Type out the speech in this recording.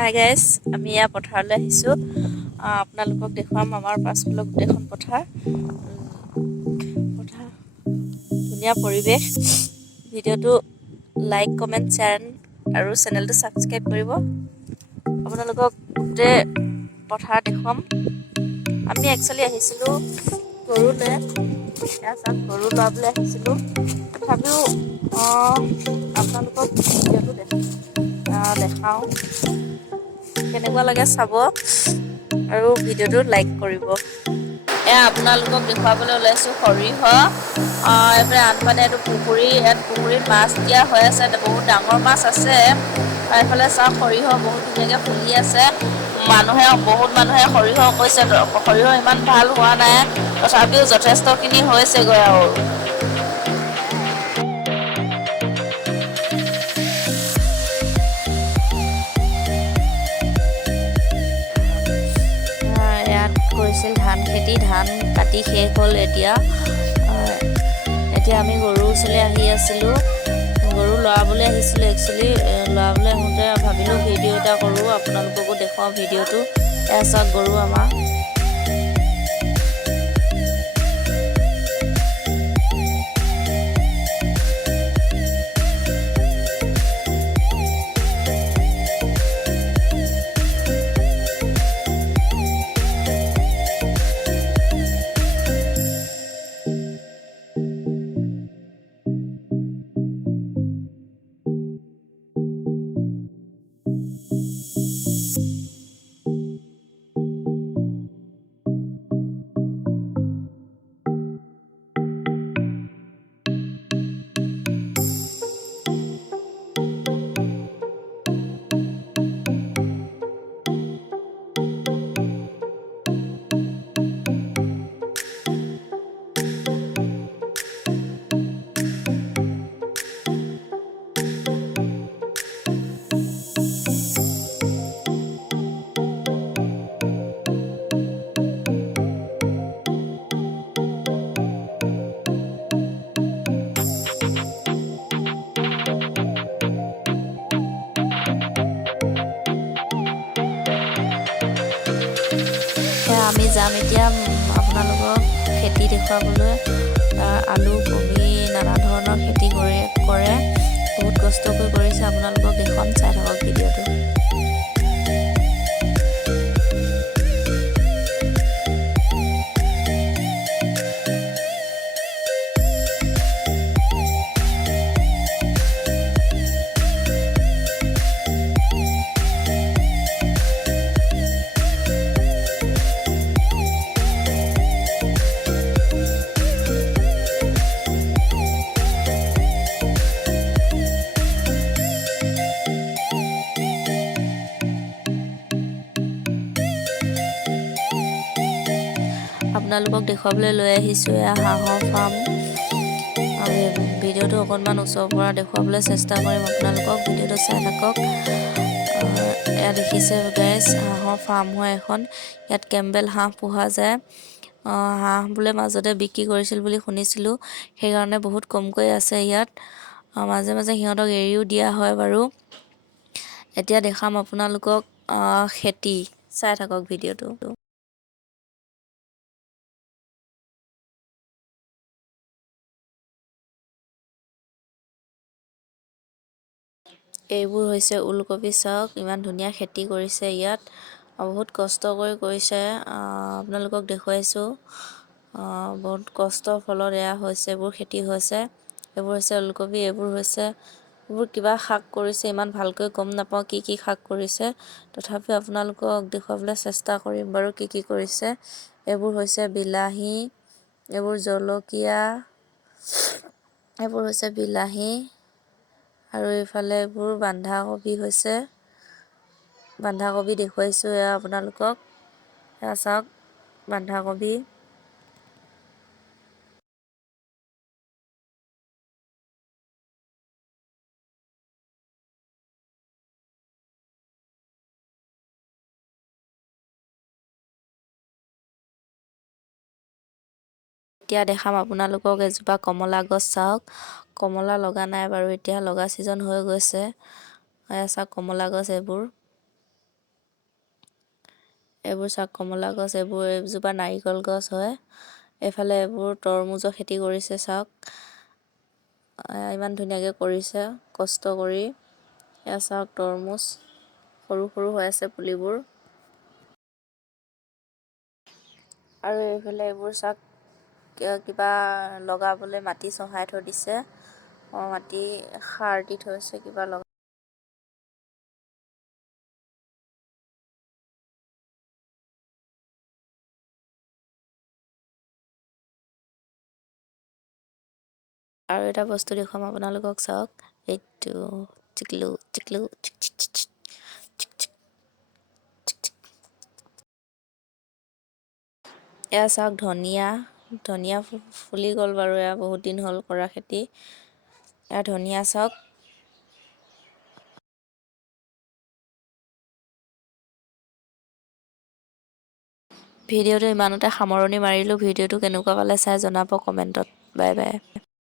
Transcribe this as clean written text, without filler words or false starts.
Hi guys, আমি এয়া পথাৰলৈ আহিছোঁ। আপোনালোকক দেখুৱাম আমাৰ পাছফালৰ গোটেইখন পথাৰ। ধুনীয়া পৰিৱেশ। ভিডিঅ'টো লাইক, কমেণ্ট, শ্বেয়াৰ আৰু চেনেলটো ছাবস্ক্ৰাইব কৰিব। আপোনালোকক গোটেই পথাৰ দেখুৱাম। আমি একচুৱেলি আহিছিলোঁ গৰুলৈ। এয়া চাওক, গৰু লৰাবলৈ আহিছিলোঁ। তথাপিও আপোনালোকক ভিডিঅ'টো দেখাওঁ। কেনেকুৱা লাগে চাব আৰু ভিডিঅ'টো লাইক কৰিব। এয়া আপোনালোকক দেখুৱাবলৈ ওলাইছোঁ সৰিয়হ। এইফালে আনফালে এইটো পুখুৰী, ইয়াত পুখুৰীত মাছ দিয়া হৈ আছে। বহুত ডাঙৰ মাছ আছে। এইফালে চাওক, সৰিয়হ বহুত ধুনীয়াকৈ ফুলি আছে। বহুত মানুহে সৰিয়হ কৈছে, সৰিয়হ ইমান ভাল হোৱা নাই, তথাপিও যথেষ্টখিনি হৈছেগৈ আৰু। ইয়াত কৰিছিল ধান খেতি, ধান কাটি শেষ হ'ল। এতিয়া আমি গৰুৰ ওচৰলৈ আহি আছিলোঁ। গৰু লৰাবলৈ আহিছিলোঁ। একচুৱেলি লৰাবলৈ আহোঁতে ভাবিলোঁ ভিডিঅ' এটা কৰোঁ, আপোনালোককো দেখুৱাওঁ ভিডিঅ'টো। এয়া চাওক গৰু আমাৰ। আমি যাম এতিয়া আপোনালোকক খেতি দেখুৱাবলৈ। আলু, কবি, নানা ধৰণৰ খেতি কৰে। বহুত কষ্ট কৰি কৰিছে। আপোনালোকক দেখুৱাম, চাই থাকক ভিডিঅ'টো। আপোনালোকক দেখুৱাবলৈ লৈ আহিছোঁ এয়া হাঁহৰ ফাৰ্ম। আমি ভিডিঅ'টো অকণমান ওচৰৰ পৰা দেখুৱাবলৈ চেষ্টা কৰিম আপোনালোকক। ভিডিঅ'টো চাই থাকক। এয়া দেখিছে গাইজ, হাঁহৰ ফাৰ্ম হয় এখন। ইয়াত কেম্বেল হাঁহ পোহা যায়। হাঁহ বোলে মাজতে বিক্ৰী কৰিছিল বুলি শুনিছিলোঁ, সেইকাৰণে বহুত কমকৈ আছে ইয়াত। মাজে মাজে সিহঁতক এৰিও দিয়া হয় বাৰু। এতিয়া দেখাম আপোনালোকক খেতি, চাই থাকক ভিডিঅ'টো। এইবোৰ হৈছে ওলকবি। চাওক, ইমান ধুনীয়া খেতি কৰিছে ইয়াত। বহুত কষ্ট কৰি কৰিছে। আপোনালোকক দেখুৱাইছোঁ। বহুত কষ্টৰ ফলত এয়া হৈছে, এইবোৰ খেতি হৈছে। এইবোৰ হৈছে ওলকবি, এইবোৰ কিবা শাক কৰিছে। ইমান ভালকৈ গম নাপাওঁ কি শাক কৰিছে, তথাপিও আপোনালোকক দেখুৱাবলৈ চেষ্টা কৰিম বাৰু কি কৰিছে। এইবোৰ হৈছে বিলাহী, এইবোৰ জলকীয়া, এইবোৰ হৈছে বিলাহী। আৰু এইফালে এইবোৰ বন্ধাকবি হৈছে। বন্ধাকবি দেখুৱাইছোঁ এয়া আপোনালোকক। এয়া চাওক বন্ধাকবি। এতিয়া দেখাম আপোনালোকক এজোপা কমলা গছ। চাওক, কমলা লগা নাই বাৰু, এতিয়া লগা ছিজন হৈ গৈছে। এয়া চাওক কমলা গছ এইবোৰ। এইবোৰ চাওক কমলা গছ, এইবোৰ এজোপা নাৰিকল গছ হয়। এইফালে এইবোৰ তৰমুজৰ খেতি কৰিছে চাওক। ইমান ধুনীয়াকৈ কৰিছে কষ্ট কৰি। এয়া চাওক তৰমুজ সৰু সৰু হৈ আছে পুলিবোৰ। আৰু এইফালে এইবোৰ চাওক কিবা লগাবলৈ মাটি চহাই থৈ দিছে। মাটি সাৰ দি থৈছে কিবা লগা আৰু এটা বস্তু দেখুৱাম আপোনালোকক চাওক। এইটো চিকলু চিকলু চিক চিক চিক চিক চিক চিক চিক। এয়া চাওক ধনিয়া, ধনিয়া ফুলি গ'ল বাৰু। এয়া বহুত দিন হ'ল কৰা খেতি। এয়া ধনিয়া চাওক। ভিডিঅ'টো ইমানতে সামৰণি মাৰিলোঁ। ভিডিঅ'টো কেনেকুৱা পালে চাই জনাব কমেণ্টত। Bye bye.